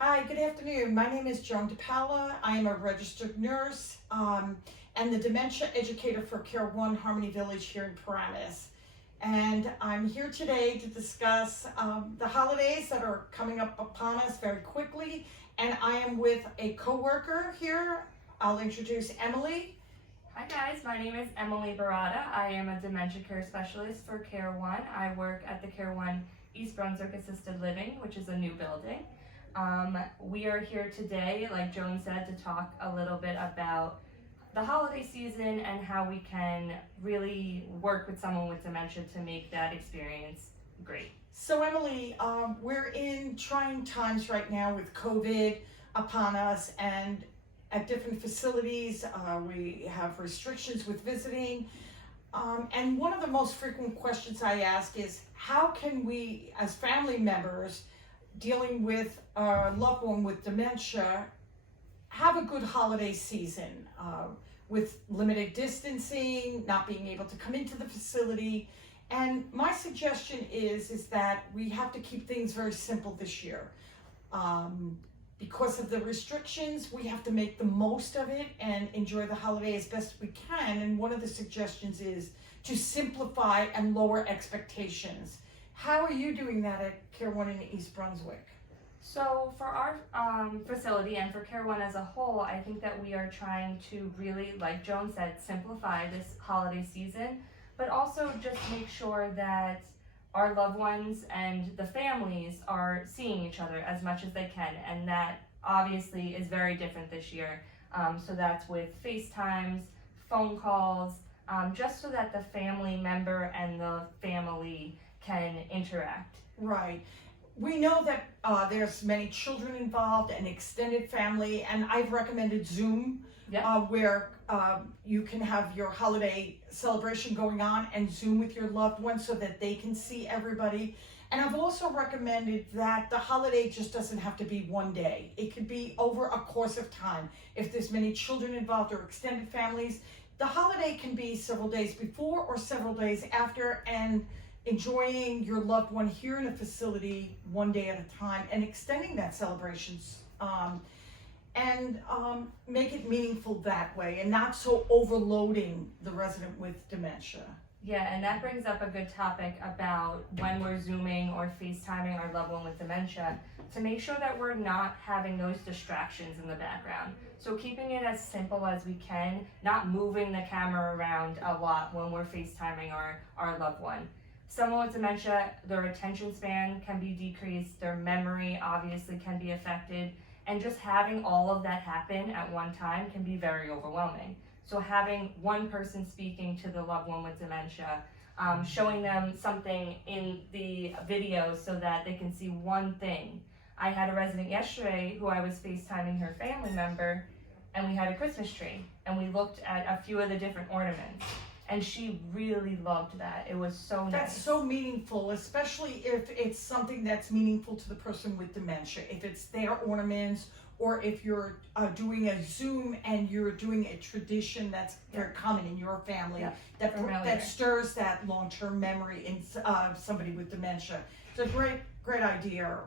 Hi, good afternoon. My name is Joan DePaula. I am a registered nurse and the dementia educator for CareOne Harmony Village here in Paramus. And I'm here today to discuss the holidays that are coming up upon us very quickly. And I am with a coworker here. I'll introduce Emily. Hi guys, my name is Emily Barada. I am a dementia care specialist for CareOne. I work at the CareOne East Brunswick Assisted Living, which is a new building. We are here today, like Joan said, to talk a little bit about the holiday season and how we can really work with someone with dementia to make that experience great. So Emily, we're in trying times right now with COVID upon us, and at different facilities we have restrictions with visiting. And one of the most frequent questions I ask is, how can we, as family members dealing with a loved one with dementia, have a good holiday season with limited distancing, not being able to come into the facility? And my suggestion is that we have to keep things very simple this year. Because of the restrictions, we have to make the most of it and enjoy the holiday as best we can. And one of the suggestions is to simplify and lower expectations. How are you doing that at CareOne in East Brunswick? So for our facility and for CareOne as a whole, I think that we are trying to really, like Joan said, simplify this holiday season, but also just make sure that our loved ones and the families are seeing each other as much as they can, and that obviously is very different this year. So that's with FaceTimes, phone calls, just so that the family member and the family can interact. Right. We know that there's many children involved and extended family, and I've recommended Zoom, where you can have your holiday celebration going on and Zoom with your loved ones so that they can see everybody. And I've also recommended that the holiday just doesn't have to be one day. It could be over a course of time. If there's many children involved or extended families, the holiday can be several days before or several days after, and enjoying your loved one here in a facility one day at a time and extending that celebrations and make it meaningful that way and not so overloading the resident with dementia. Yeah, and that brings up a good topic about when we're Zooming or FaceTiming our loved one with dementia, to make sure that we're not having those distractions in the background. So keeping it as simple as we can, not moving the camera around a lot when we're FaceTiming our loved one. Someone with dementia, their attention span can be decreased, their memory obviously can be affected, and just having all of that happen at one time can be very overwhelming. So having one person speaking to the loved one with dementia, showing them something in the video so that they can see one thing. I had a resident yesterday who I was FaceTiming her family member, and we had a Christmas tree, and we looked at a few of the different ornaments. And she really loved that. It was so nice. That's so meaningful, especially if it's something that's meaningful to the person with dementia. If it's their ornaments, or if you're doing a Zoom and you're doing a tradition that's very common in your family, that stirs that long-term memory in somebody with dementia. It's a great idea.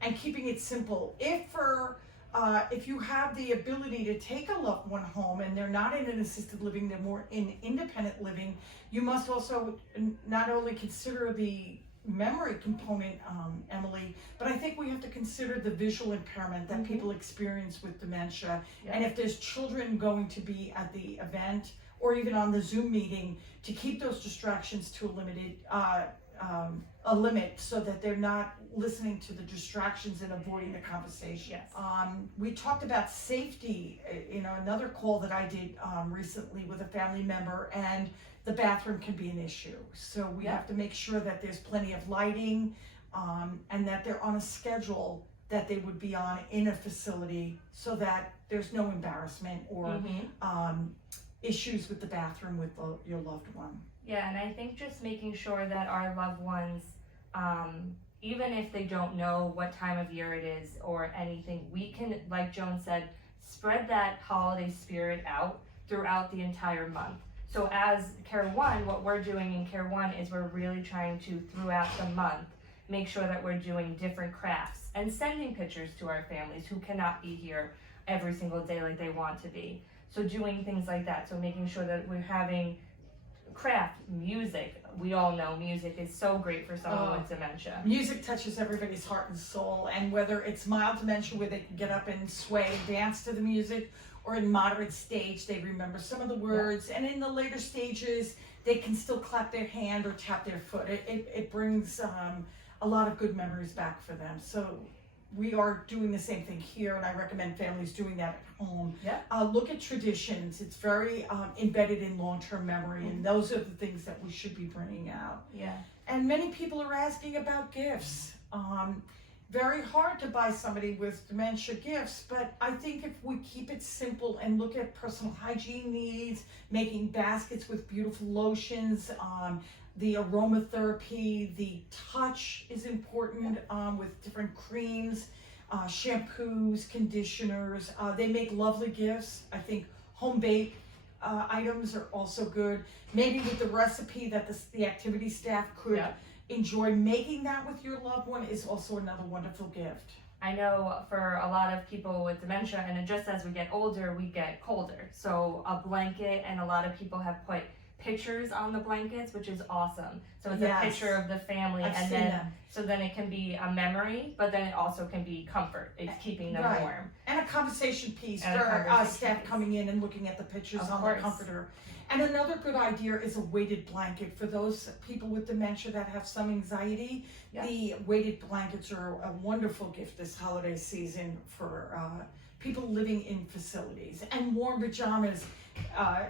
And keeping it simple. If you have the ability to take a loved one home and they're not in an assisted living, they're more in independent living, you must also not only consider the memory component, Emily, but I think we have to consider the visual impairment that people experience with dementia. And if there's children going to be at the event or even on the Zoom meeting, to keep those distractions to a limit so that they're not listening to the distractions and avoiding the conversation. Yes. We talked about safety in another call that I did recently with a family member, and the bathroom can be an issue. So we have to make sure that there's plenty of lighting and that they're on a schedule that they would be on in a facility so that there's no embarrassment or issues with the bathroom with your loved one. Yeah, and I think just making sure that our loved ones, even if they don't know what time of year it is or anything, we can, like Joan said, spread that holiday spirit out throughout the entire month. So as CareOne, what we're doing in CareOne is we're really trying to, throughout the month, make sure that we're doing different crafts and sending pictures to our families who cannot be here every single day like they want to be. So doing things like that. So making sure that we're having craft, music. We all know music is so great for someone with dementia. Music touches everybody's heart and soul, and whether it's mild dementia where they can get up and sway and dance to the music, or in moderate stage they remember some of the words, and in the later stages they can still clap their hand or tap their foot. It brings a lot of good memories back for them. So we are doing the same thing here, and I recommend families doing that at home. Look at traditions. It's very embedded in long-term memory, and those are the things that we should be bringing out. And many people are asking about gifts. Very hard to buy somebody with dementia gifts, but I think if we keep it simple and look at personal hygiene needs, making baskets with beautiful lotions, the aromatherapy, the touch is important with different creams, shampoos, conditioners. They make lovely gifts. I think home bake items are also good. Maybe with the recipe that the activity staff could enjoy, making that with your loved one is also another wonderful gift. I know for a lot of people with dementia, and just as we get older, we get colder. So a blanket, and a lot of people have put pictures on the blankets, which is awesome. So it's a picture of the family, and then so then it can be a memory, but then it also can be comfort. It's keeping them warm. And a conversation piece for staff coming in and looking at the pictures on the comforter. And another good idea is a weighted blanket for those people with dementia that have some anxiety. The weighted blankets are a wonderful gift this holiday season for people living in facilities. And warm pajamas.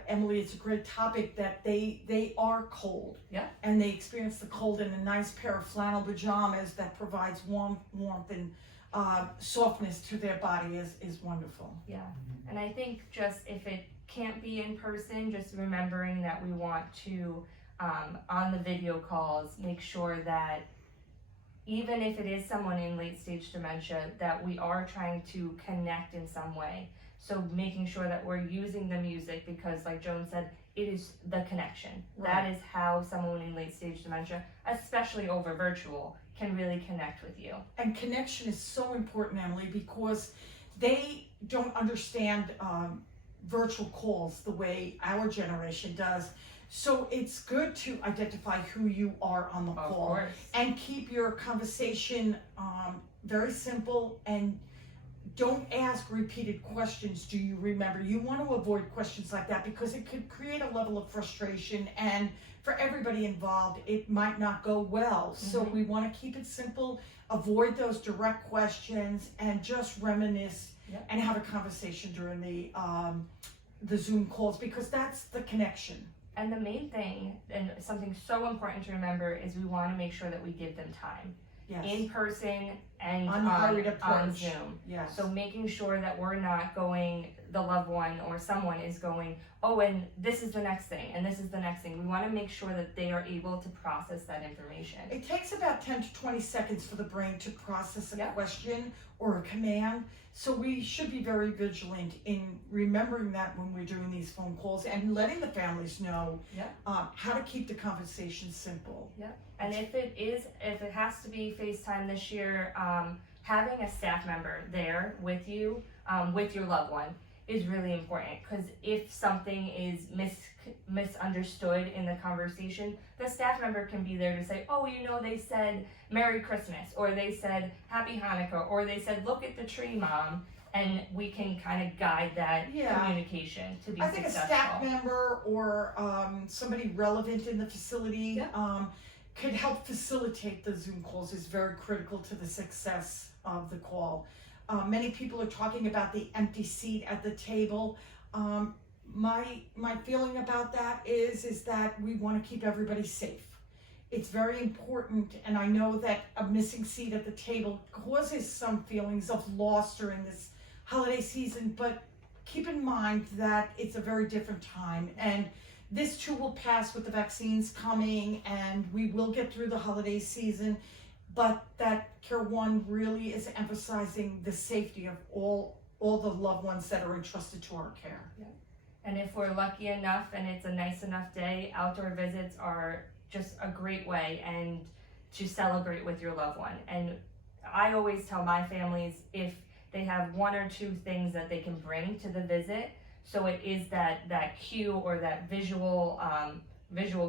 Emily, it's a great topic that they are cold, and they experience the cold, in a nice pair of flannel pajamas that provides warmth and softness to their body is wonderful. And I think just if it can't be in person, just remembering that we want to on the video calls make sure that even if it is someone in late stage dementia, that we are trying to connect in some way. So making sure that we're using the music, because like Joan said, it is the connection. That is how someone in late stage dementia, especially over virtual, can really connect with you. And connection is so important, Emily, because they don't understand virtual calls the way our generation does. So it's good to identify who you are on the call and keep your conversation very simple, and don't ask repeated questions. Do you remember? You want to avoid questions like that because it could create a level of frustration, and for everybody involved, it might not go well. So we want to keep it simple, avoid those direct questions, and just reminisce and have a conversation during the Zoom calls, because that's the connection. And the main thing, and something so important to remember, is we want to make sure that we give them time. In person and on Zoom. So making sure that we're not going, the loved one or someone is going, oh, and this is the next thing, and this is the next thing. We want to make sure that they are able to process that information. It takes about 10 to 20 seconds for the brain to process a question or a command. So we should be very vigilant in remembering that when we're doing these phone calls, and letting the families know how to keep the conversation simple. And if it has to be FaceTime this year, having a staff member there with you, with your loved one, is really important, because if something is misunderstood in the conversation, the staff member can be there to say, oh, they said Merry Christmas, or they said Happy Hanukkah, or they said look at the tree, Mom, and we can kind of guide that communication to be successful. I think a staff member or somebody relevant in the facility could help facilitate the Zoom calls is very critical to the success of the call. Many people are talking about the empty seat at the table. My feeling about that is that we want to keep everybody safe. It's very important, and I know that a missing seat at the table causes some feelings of loss during this holiday season, but keep in mind that it's a very different time, and this too will pass with the vaccines coming, and we will get through the holiday season, but that CareOne really is emphasizing the safety of all the loved ones that are entrusted to our care. And if we're lucky enough and it's a nice enough day, outdoor visits are just a great way. And to celebrate with your loved one. And I always tell my families, if they have one or two things that they can bring to the visit, so it is that cue or that visual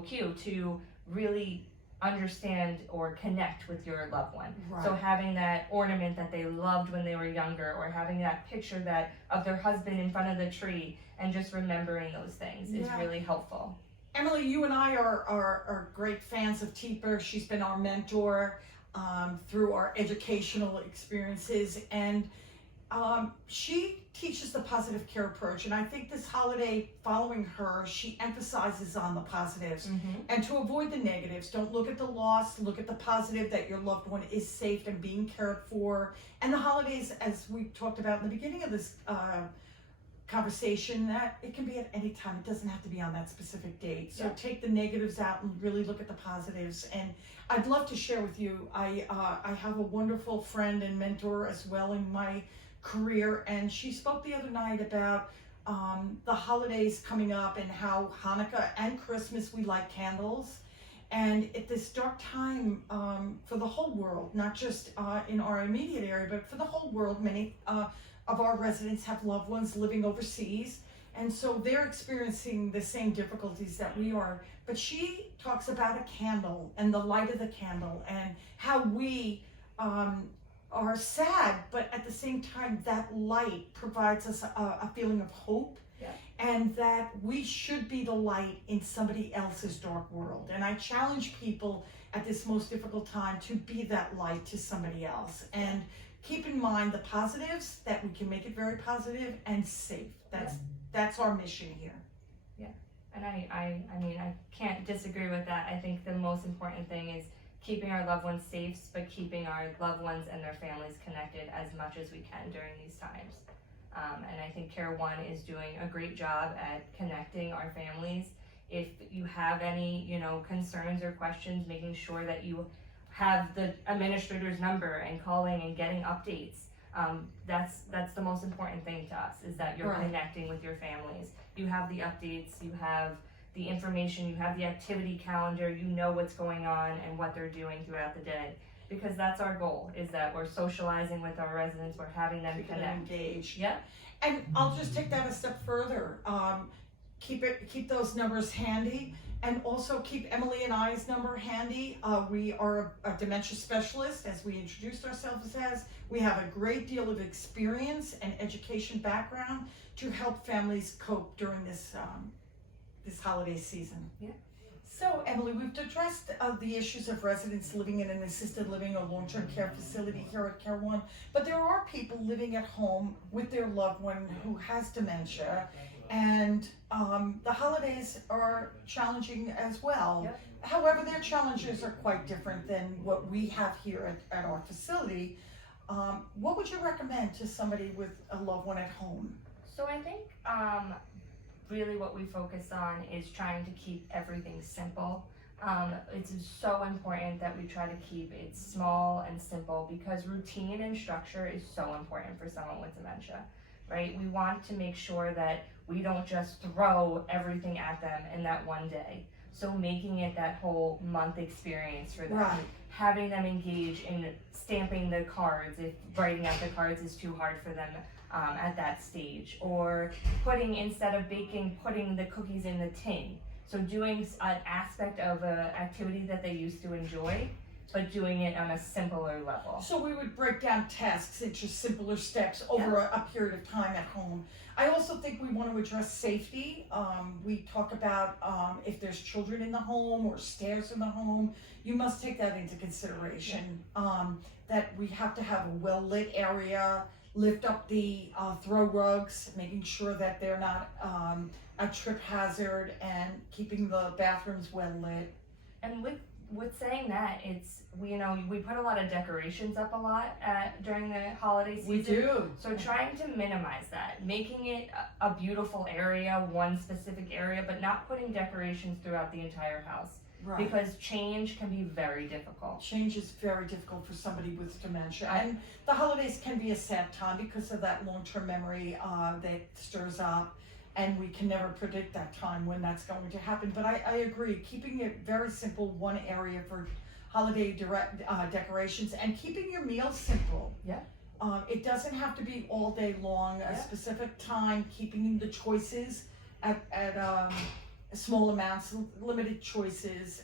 cue to really understand or connect with your loved one. Right. So having that ornament that they loved when they were younger, or having that picture of their husband in front of the tree, and just remembering those things is really helpful. Emily, you and I are great fans of Teeper. She's been our mentor through our educational experiences, and she teaches the positive care approach. And I think this holiday, following her, she emphasizes on the positives and to avoid the negatives. Don't look at the loss, look at the positive, that your loved one is safe and being cared for. And the holidays, as we talked about in the beginning of this conversation, that it can be at any time. It doesn't have to be on that specific date. So take the negatives out and really look at the positives. And I'd love to share with you, I have a wonderful friend and mentor as well in my career, and she spoke the other night about the holidays coming up and how Hanukkah and Christmas we light candles. And at this dark time for the whole world, not just in our immediate area, but for the whole world, many of our residents have loved ones living overseas, and so they're experiencing the same difficulties that we are. But she talks about a candle and the light of the candle, and how we are sad, but at the same time that light provides us a feeling of hope, and that we should be the light in somebody else's dark world. And I challenge people at this most difficult time to be that light to somebody else, and keep in mind the positives, that we can make it very positive and safe. That's our mission here. And I mean, I can't disagree with that. I think the most important thing is keeping our loved ones safe, but keeping our loved ones and their families connected as much as we can during these times. And I think CareOne is doing a great job at connecting our families. If you have any, concerns or questions, making sure that you have the administrator's number and calling and getting updates. That's the most important thing to us, is that you're connecting with your families. You have the updates, you have the information, you have the activity calendar, you know what's going on and what they're doing throughout the day. Because that's our goal, is that we're socializing with our residents, we're having them connect. Engage. Yep. And I'll just take that a step further. Keep those numbers handy, and also keep Emily and I's number handy. We are a dementia specialist, as we introduced ourselves as. We have a great deal of experience and education background to help families cope during this holiday season. Yeah. So, Emily, we've addressed the issues of residents living in an assisted living or long-term care facility here at CareOne, but there are people living at home with their loved one who has dementia, and the holidays are challenging as well. Yep. However, their challenges are quite different than what we have here at our facility. What would you recommend to somebody with a loved one at home? So I think really what we focus on is trying to keep everything simple. It's so important that we try to keep it small and simple, because routine and structure is so important for someone with dementia, right? We want to make sure that we don't just throw everything at them in that one day. So making it that whole month experience for them, having them engage in stamping the cards if writing out the cards is too hard for them at that stage, or instead of baking, putting the cookies in the tin. So doing an aspect of an activity that they used to enjoy, but doing it on a simpler level. So we would break down tasks into simpler steps over a period of time at home. I also think we want to address safety. We talk about if there's children in the home or stairs in the home, you must take that into consideration. That we have to have a well-lit area, lift up the throw rugs, making sure that they're not a trip hazard, and keeping the bathrooms well lit. And with saying that, we put a lot of decorations up a lot during the holiday season. We do. So trying to minimize that, making it a beautiful area, one specific area, but not putting decorations throughout the entire house. Right. Because change can be very difficult. Change is very difficult for somebody with dementia. And the holidays can be a sad time because of that long-term memory that stirs up. And we can never predict that time when that's going to happen. But I agree, keeping it very simple, one area for holiday decorations, and keeping your meals simple. Yeah. It doesn't have to be all day long, a specific time, keeping the choices at small amounts, limited choices,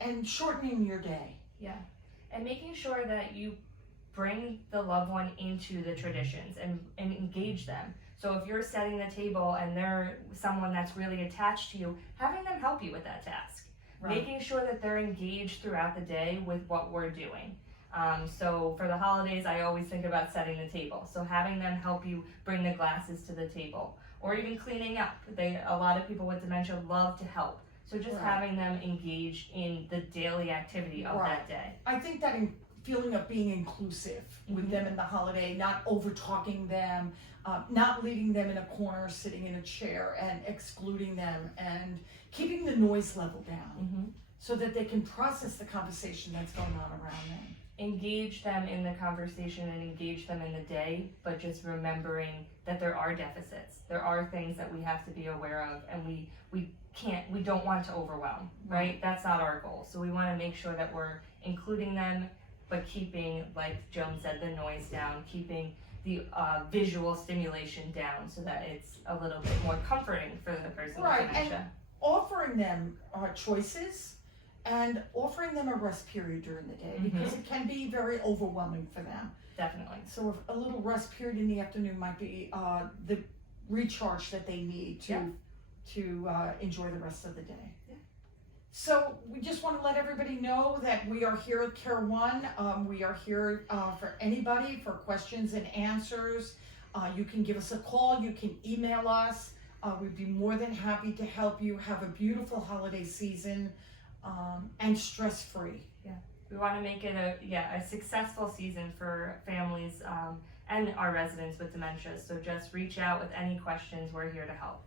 and shortening your day. Yeah, and making sure that you bring the loved one into the traditions and engage them. So if you're setting the table and they're someone that's really attached to you, having them help you with that task. Right. Making sure that they're engaged throughout the day with what we're doing. So for the holidays, I always think about setting the table. So having them help you bring the glasses to the table, or even cleaning up. A lot of people with dementia love to help. So just having them engaged in the daily activity of that day. I think that feeling of being inclusive with them in the holiday, not over talking them, not leaving them in a corner, sitting in a chair and excluding them, and keeping the noise level down so that they can process the conversation that's going on around them. Engage them in the conversation and engage them in the day, but just remembering that there are deficits. There are things that we have to be aware of, and we don't want to overwhelm, right? That's not our goal. So we want to make sure that we're including them, but keeping, like Joan said, the noise down, keeping the visual stimulation down so that it's a little bit more comforting for the person with dementia. And offering them choices and offering them a rest period during the day, because it can be very overwhelming for them. Definitely. So if a little rest period in the afternoon might be the recharge that they need to enjoy the rest of the day. So we just want to let everybody know that we are here at CareOne. We are here for anybody, for questions and answers. You can give us a call, you can email us. We'd be more than happy to help you have a beautiful holiday season and stress-free. Yeah, we want to make it a successful season for families and our residents with dementia. So just reach out with any questions. We're here to help.